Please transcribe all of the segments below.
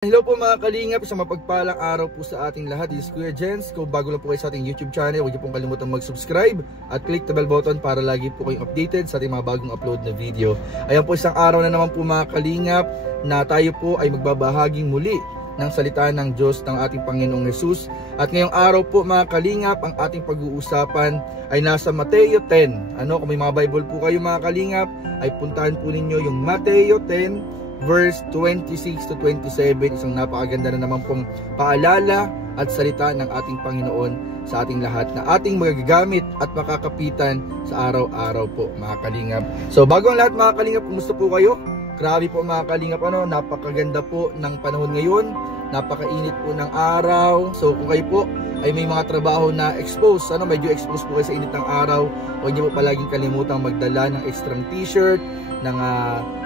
Hello po mga kalingap, isang mapagpalang araw po sa ating lahat. This is Kuya Jens. Kung bago lang po kayo sa ating YouTube channel, huwag niyo pong kalimutan mag-subscribe at click the bell button para lagi po kayong updated sa ating mga bagong upload na video. Ayan po, isang araw na naman po mga kalingap na tayo po ay magbabahaging muli ng salita ng Diyos ng ating Panginoong Jesus. At ngayong araw po mga kalingap, ang ating pag-uusapan ay nasa Mateo 10. Kung may mga Bible po kayo mga kalingap, ay puntahan po ninyo yung Mateo 10 verse 26 to 27, isang napakaganda na naman pong paalala at salita ng ating Panginoon sa ating lahat na ating magagamit at makakapitan sa araw-araw po mga kalingap. So bago ang lahat mga kalingap, kumusta po kayo? Grabe po mga kalingap, napakaganda po ng panahon ngayon, napakainit po ng araw. So kung kayo po ay may mga trabaho na exposed, medyo exposed po kayo sa init ng araw, huwag niyo po palaging kalimutang magdala ng extra t-shirt,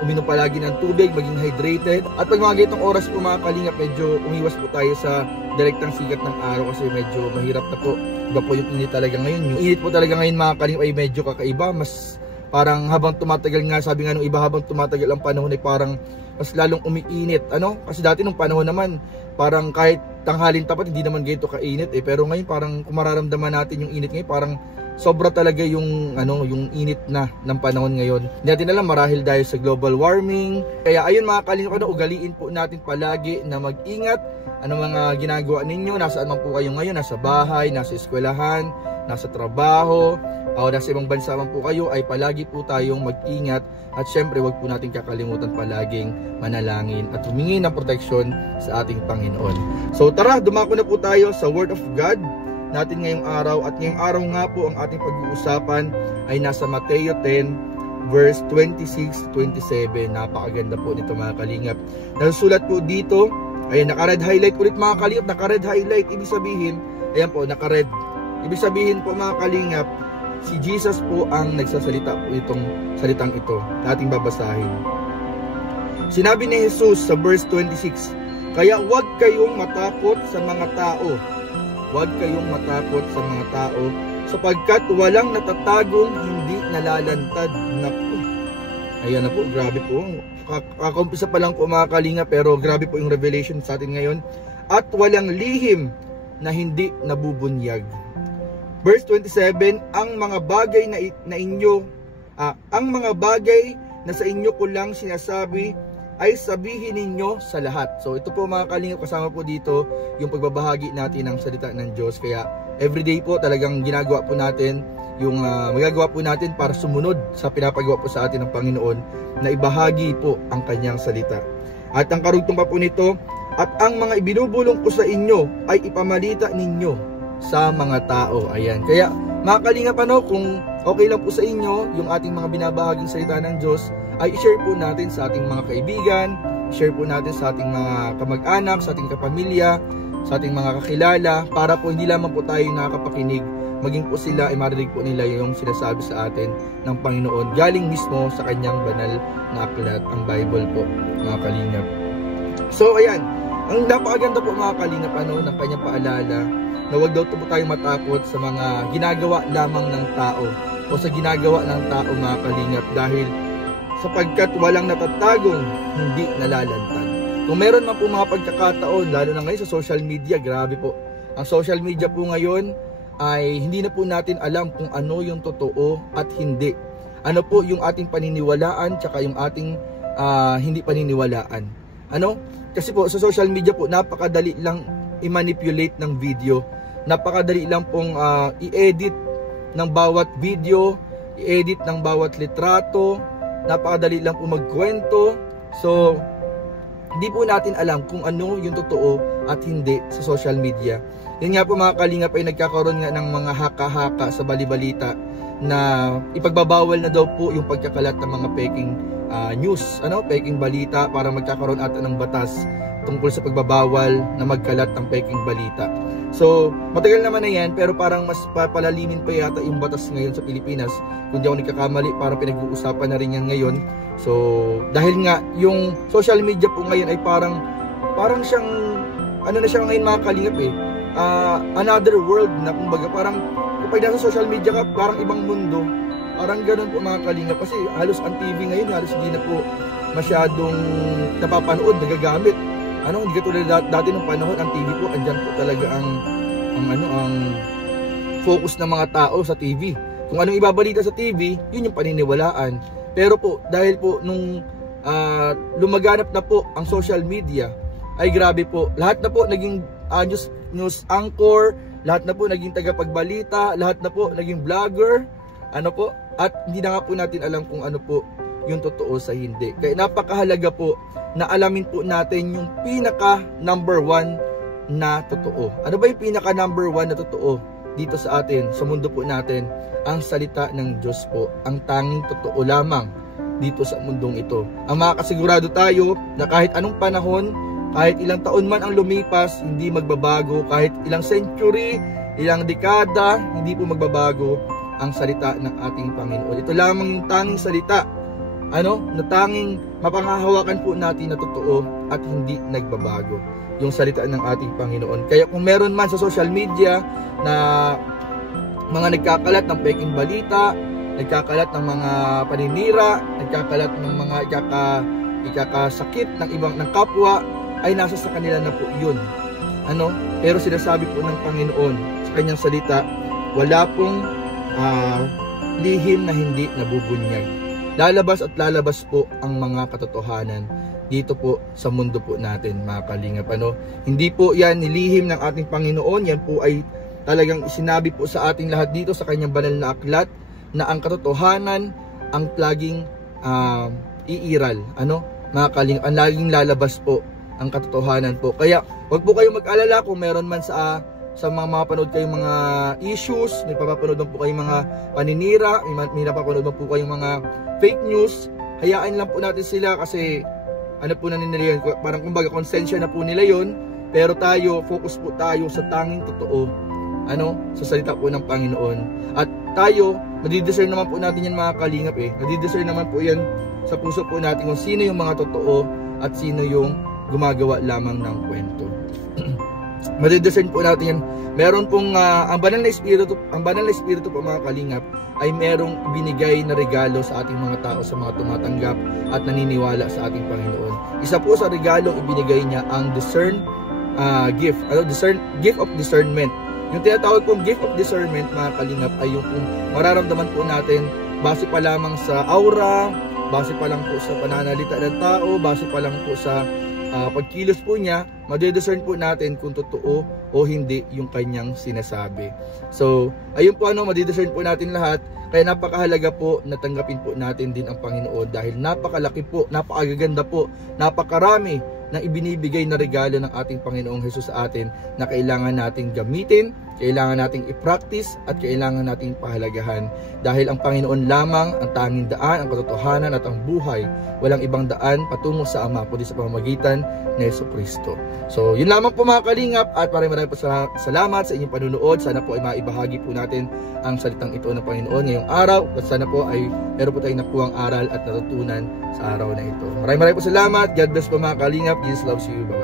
uminom palagi ng tubig, maging hydrated. At pag mga ganitong oras po mga kalingap, medyo umiwas po tayo sa direktang sikat ng araw kasi medyo mahirap na po. Iba po yung init talaga ngayon. Yung init po talaga ngayon mga kalingap ay medyo kakaiba. Mas parang habang tumatagal nga, sabi nga nung iba, habang tumatagal ang panahon ay parang mas lalong umiinit. Kasi dati nung panahon naman, parang kahit tanghalin tapat hindi naman ganito kainit Pero ngayon parang kung mararamdaman natin yung init ngayon, parang sobra talaga yung yung init na ng panahon ngayon. Hindi natin alam, marahil dahil sa global warming. Kaya ayun mga kalingap, ugaliin po natin palagi na mag-ingat. Ano mga ginagawa ninyo? Nasaan man po kayo ngayon? Nasa bahay, nasa eskwelahan, nasa trabaho, o nasa ibang bansa man po kayo, ay palagi po tayong mag-ingat. At syempre, wag po natin kakalimutan palaging manalangin at humingi ng proteksyon sa ating Panginoon. So tara, dumako na po tayo sa Word of God natin ngayong araw. At ngayong araw nga po ang ating pag-uusapan ay nasa Mateo 10 verse 26-27. Napakaganda po nito mga kalingap. Nasusulat po dito, ay naka-red highlight ulit mga kalingap. Naka-red highlight, ibig sabihin, ayan po, naka-red. Ibig sabihin po mga kalingap, si Jesus po ang nagsasalita po itong salitang ito. Ating babasahin. Sinabi ni Jesus sa verse 26, kaya huwag kayong matakot sa mga tao. Huwag kayong matakot sa mga tao, sapagkat walang natatagong hindi nalalantad. Naku, ayan na po, grabe po. Kakumpisa pa lang po mga kalinga, pero grabe po yung revelation sa atin ngayon. At walang lihim na hindi nabubunyag. Verse 27, ang mga bagay ang mga bagay na sa inyo ko lang sinasabi ay sabihin ninyo sa lahat. So ito po mga kalingap, kasama po dito yung pagbabahagi natin ng salita ng Diyos. Kaya everyday po talagang ginagawa po natin yung magagawa po natin para sumunod sa pinapagawa po sa atin ng Panginoon na ibahagi po ang kanyang salita. At ang karugtong pa po nito, at ang mga ibinubulong ko sa inyo ay ipamalita ninyo sa mga tao. Ayan. Kaya mga kalingap, kung okay lang po sa inyo yung ating mga binabahaging salita ng Diyos, ay i-share po natin sa ating mga kaibigan, share po natin sa ating mga kamag-anak, sa ating kapamilya, sa ating mga kakilala, para po hindi lamang po tayo nakakapakinig, maging po sila ay marinig po nila yung sinasabi sa atin ng Panginoon galing mismo sa kanyang banal na aklat, ang Bible po mga kalingap. So ayan, ang napakaganda po mga kalingap ng kanyang paalala na huwag daw po tayo matakot sa mga ginagawa lamang ng tao o sa ginagawa ng tao mga kalingap, dahil sapagkat walang natatagong hindi nalalantad. Kung meron man po mga pagkakataon, lalo na ngayon sa social media, grabe po. Ang social media po ngayon ay hindi na po natin alam kung ano yung totoo at hindi. Ano po yung ating paniniwalaan tsaka yung ating hindi paniniwalaan. Kasi po sa social media po, napakadali lang i-manipulate ng video. Napakadali lang pong i-edit ng bawat video, i-edit ng bawat litrato. Napakadali lang po magkwento. So hindi po natin alam kung ano yung totoo at hindi sa social media. Yun nga po mga kalingap, ay nagkakaroon nga ng mga haka-haka sa balibalita na ipagbabawal na daw po yung pagkakalat ng mga peking news, peking balita, para magkakaroon ata ng batas tungkol sa pagbabawal na magkalat ng peking balita. So matagal naman na yan, pero parang mas palalimin pa yata yung batas ngayon sa Pilipinas. Kung di ako nagkakamali, parang pinag-uusapan na rin yan ngayon. So dahil nga yung social media po ngayon ay parang siyang na siya ngayon mga kalingap another world na, kumbaga parang kapag nasa social media ka, parang ibang mundo. Parang ganun po mga kalingap, kasi halos ang TV ngayon halos hindi na po masyadong napapanood, nagagamit. Hindi katulad dati nung panahon, ang TV po, andyan po talaga ang focus ng mga tao sa TV. Kung anong ibabalita sa TV, yun yung paniniwalaan. Pero po, dahil po nung lumaganap na po ang social media, ay grabe po, lahat na po naging news anchor, lahat na po naging tagapagbalita, lahat na po naging vlogger, at hindi na nga po natin alam kung ano po yung totoo sa hindi. Kaya napakahalaga po na alamin po natin yung pinaka number 1 na totoo. Ano ba yung pinaka number 1 na totoo dito sa atin, sa mundo po natin? Ang salita ng Diyos po, ang tanging totoo lamang dito sa mundong ito. Ang makakasigurado tayo na kahit anong panahon, kahit ilang taon man ang lumipas, hindi magbabago. Kahit ilang century, ilang dekada, hindi po magbabago ang salita ng ating Panginoon. Ito lamang yung tanging salita, na tanging mapangahawakan po natin na totoo at hindi nagbabago. Yung salita ng ating Panginoon. Kaya kung meron man sa social media na mga nagkakalat ng peking balita, nagkakalat ng mga paninira, nagkakalat ng mga ikakasakit ng kapwa, ay nasa sa kanila na po yun. Pero sinasabi po ng Panginoon sa kanyang salita, wala pong lihim na hindi nabubunyag. Lalabas at lalabas po ang mga katotohanan dito po sa mundo po natin, mga kalingap. Hindi po yan nilihim ng ating Panginoon, yan po ay talagang sinabi po sa ating lahat dito sa kanyang banal na aklat, na ang katotohanan ang laging iiral, mga kalingap, ang laging lalabas po ang katotohanan po. Kaya wag po kayong mag-alala kung meron man sa mga mapapanood kayong mga issues, may papapanood po kayong mga paninira, may napapanood po kayong mga fake news. Hayaan lang po natin sila kasi po na nila yun, parang kumbaga konsensya na po nila yun. Pero tayo, focus po tayo sa tanging totoo, sa salita po ng Panginoon. At tayo, madidiscern naman po natin yan, mga kalingap Madidiscern naman po yan sa puso po natin kung sino yung mga totoo at sino yung gumagawa lamang ng kwento. Madidiscern po natin yan. Meron pong ang banal na espiritu po, mga kalingap, ay merong binigay na regalo sa ating mga tao, sa mga tumatanggap at naniniwala sa ating Panginoon. Isa po sa regalong ibinigay niya ang gift, gift of discernment. Yung tinatawag pong gift of discernment, mga kalingap, ay yung mararamdaman po natin base pa lamang sa aura, base pa lang po sa pananalita ng tao, base pa lang po sa pagkilos po niya, madidiscern po natin kung totoo o hindi yung kanyang sinasabi. So, ayun po, madidiscern po natin lahat. Kaya napakahalaga po na tanggapin po natin din ang Panginoon dahil napakalaki po, napakaganda po, napakarami ng ibinibigay na regalo ng ating Panginoong Hesus sa atin na kailangan nating gamitin, kailangan nating i-practice at kailangan nating pahalagahan. Dahil ang Panginoon lamang ang tanging daan, ang katotohanan at ang buhay. Walang ibang daan patungo sa Ama kundi sa pamamagitan ni Jesucristo. So, yun lamang po, mga kalingap, at maraming po salamat sa inyong panunood. Sana po ay maibahagi po natin ang salitang ito ng Panginoon ngayong araw, at sana po ay meron po tayong nakuhang aral at natutunan sa araw na ito. Maraming po salamat. God bless po, mga kalingap. Jesus loves you. Bye-bye.